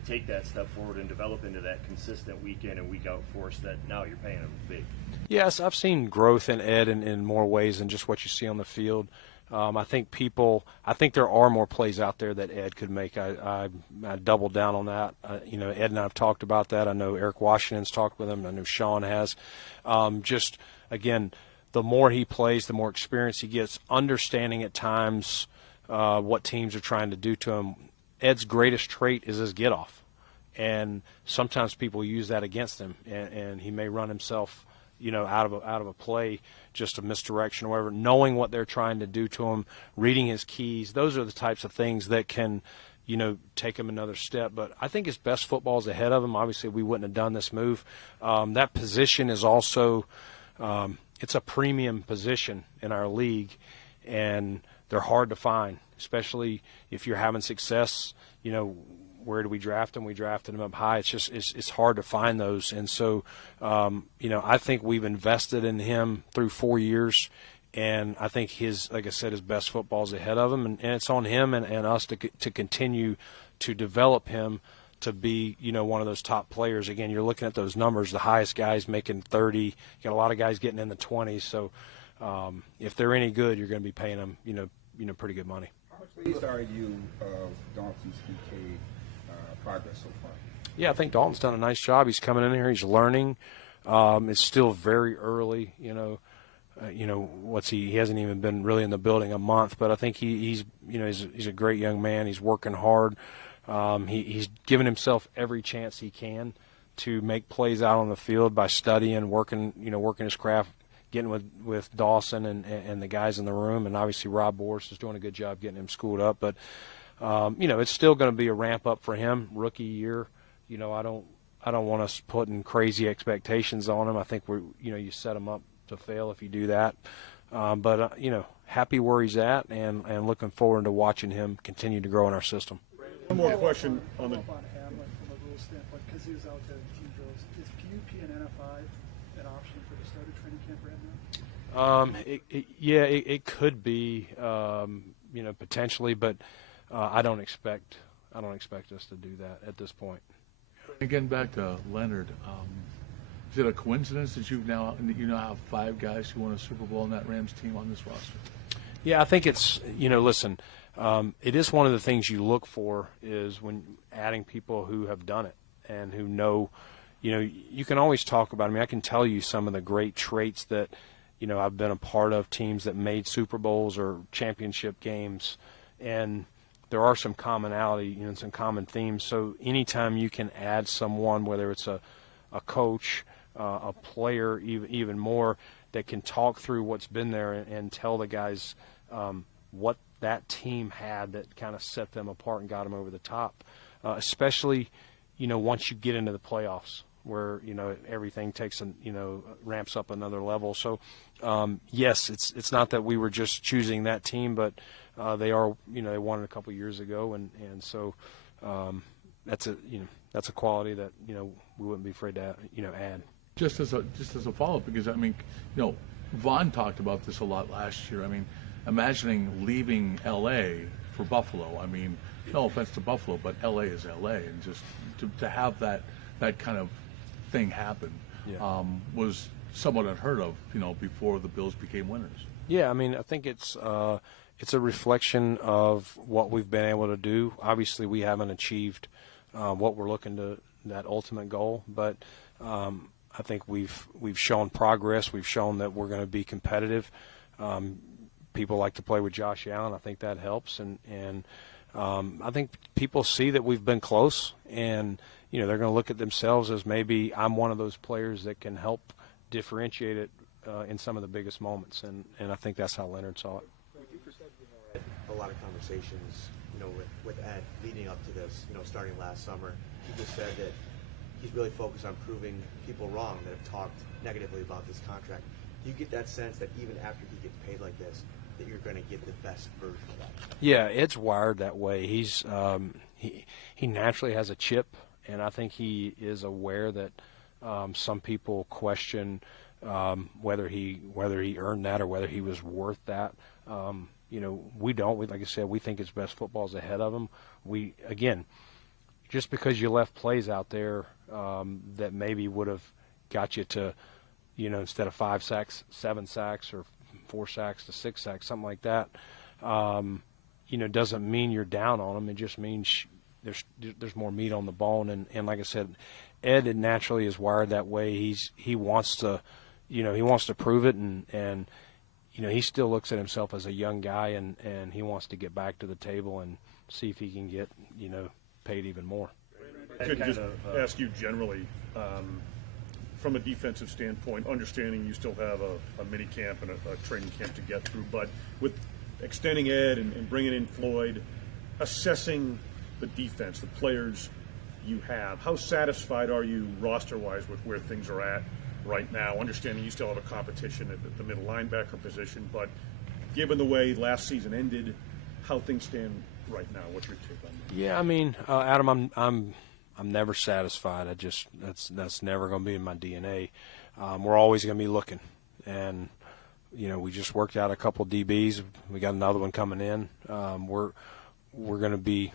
take that step forward and develop into that consistent week in and week out force that now you're paying him big? Yes, I've seen growth in Ed in more ways than just what you see on the field. I think there are more plays out there that Ed could make. I double down on that. Ed and I have talked about that. I know Eric Washington's talked with him. I know Sean has. Just, again, the more he plays, the more experience he gets, understanding at times what teams are trying to do to him. Ed's greatest trait is his get-off, and sometimes people use that against him, and he may run himself out of a play, just a misdirection or whatever, knowing what they're trying to do to him, reading his keys. Those are the types of things that can, take him another step. But I think his best football is ahead of him. Obviously, we wouldn't have done this move. That position is also, it's a premium position in our league, and they're hard to find, especially if you're having success. Where do we draft him? We drafted him up high. It's just it's hard to find those, and so I think we've invested in him through 4 years, and I think like I said, his best football is ahead of him, and it's on him and us to continue to develop him to be one of those top players. Again, you're looking at those numbers. The highest guys making 30. You got a lot of guys getting in the 20s. So if they're any good, you're going to be paying them pretty good money. How much pleased are you of Dalton's Kincaid progress so far? Yeah, I think Dalton's done a nice job. He's coming in here. He's learning. It's still very early. He hasn't even been really in the building a month, but I think he's a great young man. He's working hard. He's given himself every chance he can to make plays out on the field by studying, working his craft, getting with Dawson and the guys in the room, and obviously Rob Boris is doing a good job getting him schooled up. But it's still going to be a ramp up for him, rookie year. I don't want us putting crazy expectations on him. I think you set him up to fail if you do that. But happy where he's at, and looking forward to watching him continue to grow in our system. One more question on the. Hamlet from a rule standpoint, because he was out there in team drills. Is PUP and NFI an option for the start of training camp for him now? It could be, potentially, but I don't expect us to do that at this point. Again, back to Leonard. Is it a coincidence that you now have 5 guys who won a Super Bowl in that Rams team on this roster? Yeah, I think it's, listen, it is one of the things you look for is when adding people who have done it and who know, you can always talk about, I can tell you some of the great traits that, I've been a part of, teams that made Super Bowls or championship games, and there are some commonality, some common themes. So anytime you can add someone, whether it's a coach, a player, even more, that can talk through what's been there and tell the guys what that team had that kind of set them apart and got them over the top, especially, once you get into the playoffs where, everything takes, ramps up another level. So, yes, it's not that we were just choosing that team, but they are, they won it a couple years ago. And so that's a quality that, we wouldn't be afraid to, add. Just as a follow-up, because Vaughn talked about this a lot last year. Imagining leaving L.A. for Buffalo. No offense to Buffalo, but L.A. is L.A. and just to have that kind of thing happen was somewhat unheard of. Before the Bills became winners. Yeah, I think it's a reflection of what we've been able to do. Obviously, we haven't achieved what we're looking to, that ultimate goal, but I think we've shown progress. We've shown that we're going to be competitive. People like to play with Josh Allen. I think that helps, and I think people see that we've been close, and they're going to look at themselves as maybe I'm one of those players that can help differentiate it in some of the biggest moments, and I think that's how Leonard saw it. You said you had a lot of conversations, with Ed leading up to this, starting last summer. He just said that he's really focused on proving people wrong that have talked negatively about this contract. Do you get that sense that even after he gets paid like this, that you're going to get the best version of that? Yeah, Ed's wired that way. He's he naturally has a chip, and I think he is aware that some people question whether he earned that or whether he was worth that. We don't. Like I said, we think his best football is ahead of him. Just because you left plays out there that maybe would have got you to, instead of 5 sacks, 7 sacks, or 4 sacks to 6 sacks, something like that, doesn't mean you're down on them. It just means there's more meat on the bone. And like I said, Ed naturally is wired that way. He wants to, he wants to prove it, and he still looks at himself as a young guy, and he wants to get back to the table and see if he can get, paid even more. I could just ask you generally, from a defensive standpoint, understanding you still have a mini camp and a training camp to get through, but with extending Ed and bringing in Floyd, assessing the defense, the players you have, how satisfied are you roster-wise with where things are at right now? Understanding you still have a competition at the middle linebacker position, but given the way last season ended, how things stand right now, what's your take on that? Yeah, Adam, I'm never satisfied. That's never going to be in my DNA. We're always going to be looking, and we just worked out a couple DBs. We got another one coming in. We're going to be,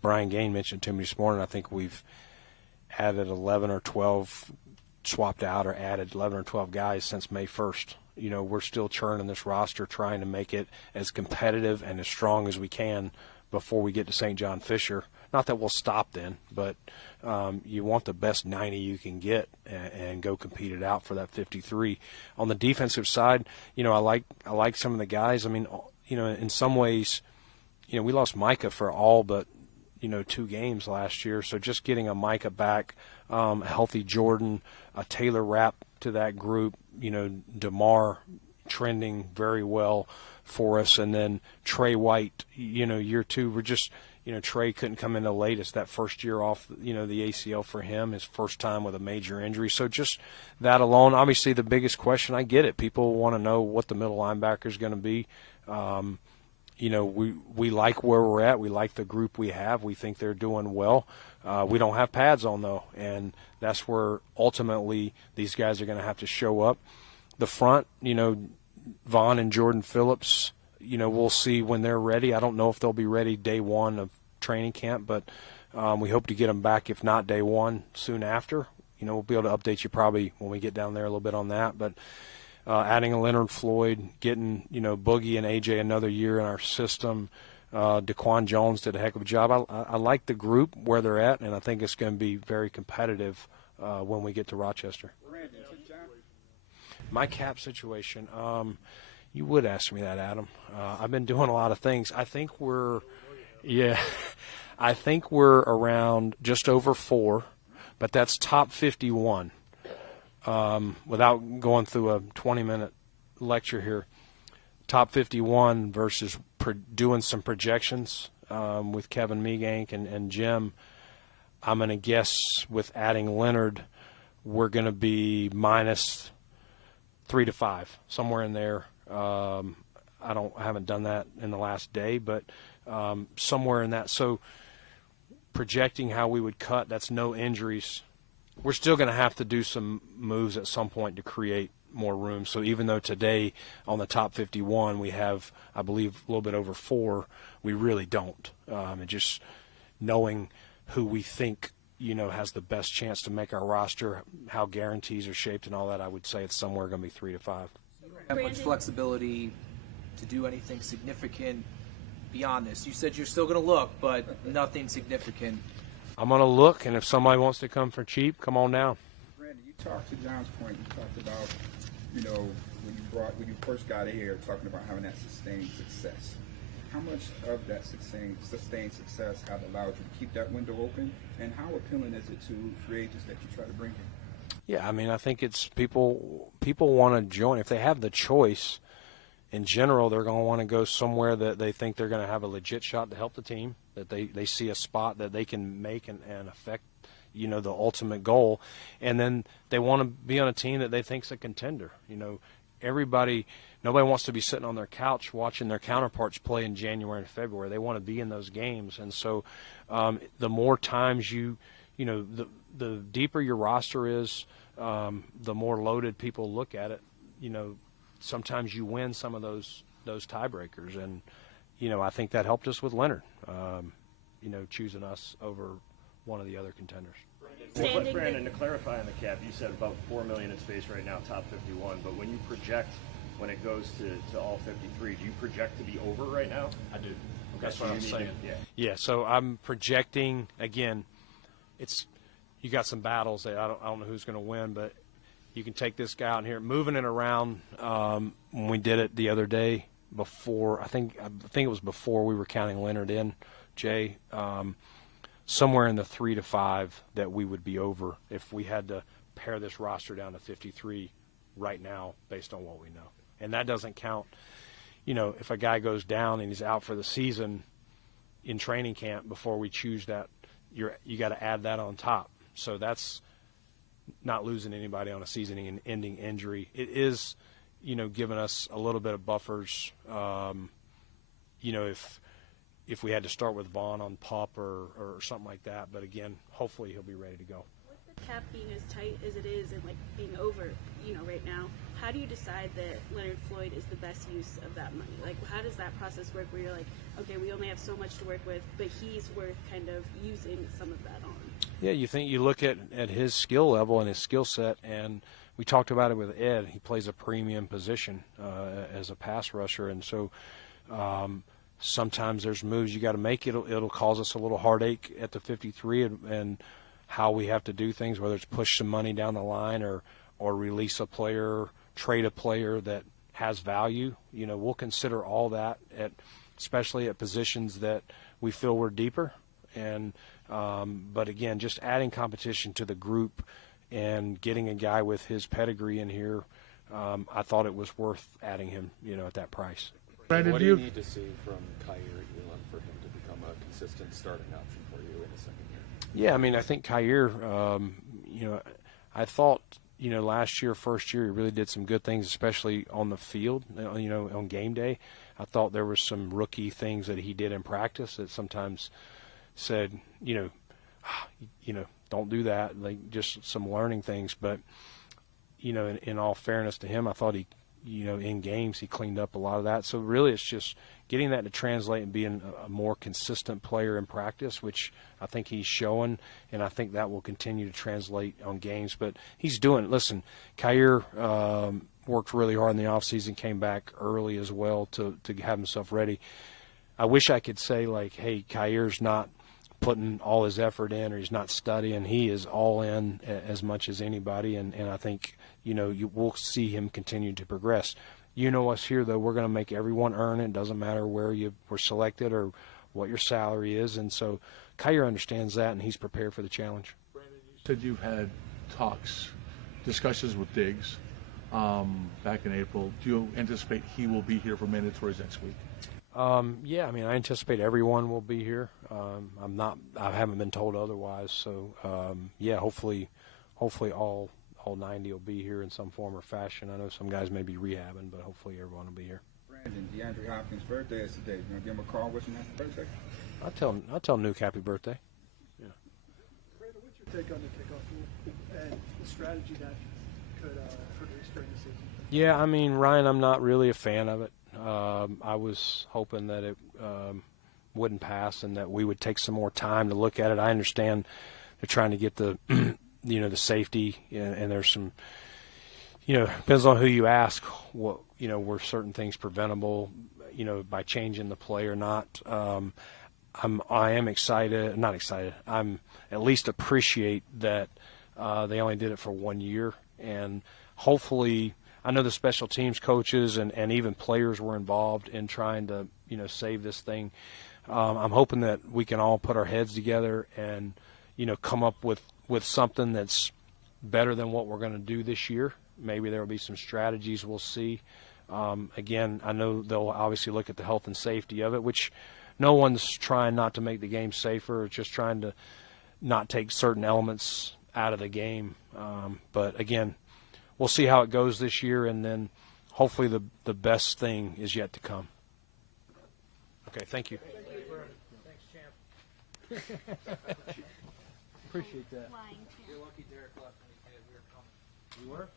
Brian Gaine mentioned to me this morning, I think we've added 11 or 12, swapped out or added 11 or 12 guys since May 1st. We're still churning this roster, trying to make it as competitive and as strong as we can before we get to St. John Fisher. Not that we'll stop then, but you want the best 90 you can get and go compete it out for that 53. On the defensive side, I like some of the guys. In some ways, we lost Micah for all but 2 games last year. So just getting a Micah back, a healthy Jordan, a Taylor Rapp to that group, DeMar trending very well for us, and then Trey White, year 2, we're just, Trey couldn't come in the latest, that first year off, the ACL for him, his first time with a major injury. So just that alone, obviously the biggest question, I get it. People want to know what the middle linebacker is going to be. We like where we're at. We like the group we have. We think they're doing well. We don't have pads on, though, and that's where ultimately these guys are going to have to show up. The front, Vaughn and Jordan Phillips, we'll see when they're ready. I don't know if they'll be ready day 1 of training camp, but we hope to get them back, if not day 1, soon after. we'll be able to update you probably when we get down there a little bit on that. But adding a Leonard Floyd, getting, Boogie and AJ another year in our system. DeQuan Jones did a heck of a job. I like the group where they're at, and I think it's going to be very competitive when we get to Rochester. My cap situation, you would ask me that, Adam. I've been doing a lot of things. I think we're around just over 4, but that's top 51. Without going through a 20-minute lecture here, top 51 versus doing some projections with Kevin Meegank and Jim. I'm going to guess with adding Leonard, we're going to be minus 3 to 5, somewhere in there. I haven't done that in the last day, but somewhere in that. So projecting how we would cut, that's no injuries. We're still going to have to do some moves at some point to create more room. So even though today on the top 51 we have, I believe, a little bit over 4, we really don't. And just knowing who we think, has the best chance to make our roster, how guarantees are shaped and all that, I would say it's somewhere going to be 3 to 5. Have much flexibility to do anything significant beyond this? You said you're still going to look, but nothing significant. I'm going to look, and if somebody wants to come for cheap, come on down. Brandon, you talked to John's point. You talked about, when you first got here, talking about having that sustained success. How much of that sustained success have allowed you to keep that window open, and how appealing is it to free agents that you try to bring in? Yeah, I think it's people want to join. If they have the choice, in general, they're going to want to go somewhere that they think they're going to have a legit shot to help the team, that they see a spot that they can make and affect, the ultimate goal. And then they want to be on a team that they think's a contender. Nobody wants to be sitting on their couch watching their counterparts play in January and February. They want to be in those games. And so the more times the deeper your roster is, the more loaded people look at it. Sometimes you win some of those tiebreakers. And, I think that helped us with Leonard, choosing us over one of the other contenders. Brandon, to clarify on the cap, you said about $4 million in space right now, top 51. But when you project, when it goes to all 53, do you project to be over right now? I do. Okay, That's so what I'm you need saying. Yeah. So I'm projecting, again, you got some battles that I don't know who's going to win, but you can take this guy out here, moving it around. When we did it the other day, before I think it was before we were counting Leonard in, Jay, somewhere in the 3 to 5 that we would be over if we had to pare this roster down to 53 right now based on what we know. And that doesn't count, if a guy goes down and he's out for the season in training camp before we choose that, you got to add that on top. So that's not losing anybody on a season-ending injury. It is, giving us a little bit of buffers. If we had to start with Vaughn on PUP or something like that. But again, hopefully he'll be ready to go. With the cap being as tight as it is and being over, right now, how do you decide that Leonard Floyd is the best use of that money? How does that process work where you're like, okay, we only have so much to work with, but he's worth kind of using some of that on? Yeah, you look at his skill level and his skill set, and we talked about it with Ed. He plays a premium position as a pass rusher, and so sometimes there's moves you got to make. It'll cause us a little heartache at the 53 and how we have to do things, whether it's push some money down the line or release a player, trade a player that has value. We'll consider all that especially at positions that we feel we're deeper. And but again, just adding competition to the group and getting a guy with his pedigree in here, I thought it was worth adding him, at that price. Brandon, what do you need to see from Kyer Elam for him to become a consistent starting option for you in the second year? Yeah, I think Kyer, I thought, last year, first year, he really did some good things, especially on the field, on game day. I thought there were some rookie things that he did in practice that sometimes said, don't do that, just some learning things. But, in all fairness to him, I thought he, in games he cleaned up a lot of that. So really it's just getting that to translate and being a more consistent player in practice, which I think he's showing, and I think that will continue to translate on games. But he's doing – listen, Kyer worked really hard in the offseason, came back early as well to have himself ready. I wish I could say, like, hey, Kyer's not putting all his effort in or he's not studying. He is all in as much as anybody, and I think – you will see him continue to progress. Us here, though, we're going to make everyone earn it. It doesn't matter where you were selected or what your salary is. And so Kyer understands that, and he's prepared for the challenge. Brandon, you said you've had discussions with Diggs back in April. Do you anticipate he will be here for mandatories next week? Yeah, I anticipate everyone will be here. I haven't been told otherwise. So, hopefully all 90 will be here in some form or fashion. I know some guys may be rehabbing, but hopefully everyone will be here. Brandon, DeAndre Hopkins' birthday is today. You want to give him a call? Wish him happy birthday? I'll tell Nuke happy birthday. Yeah. Brandon, what's your take on the kickoff rule and the strategy that could produce during the season? Yeah, Ryan, I'm not really a fan of it. I was hoping that it wouldn't pass and that we would take some more time to look at it. I understand they're trying to get the the safety, and there's some, depends on who you ask, what, were certain things preventable, by changing the play or not. I am excited, not excited, I'm at least appreciate that they only did it for 1 year, and hopefully, I know the special teams coaches and even players were involved in trying to, save this thing. I'm hoping that we can all put our heads together and, come up with something that's better than what we're going to do this year. Maybe there will be some strategies we'll see. Again, I know they'll obviously look at the health and safety of it, which no one's trying not to make the game safer. It's just trying to not take certain elements out of the game. But, again, we'll see how it goes this year, and then hopefully the best thing is yet to come. Okay, thank you. Thanks, champ. Appreciate that. Flying champ. You're lucky Derek left when he said we were coming. We were?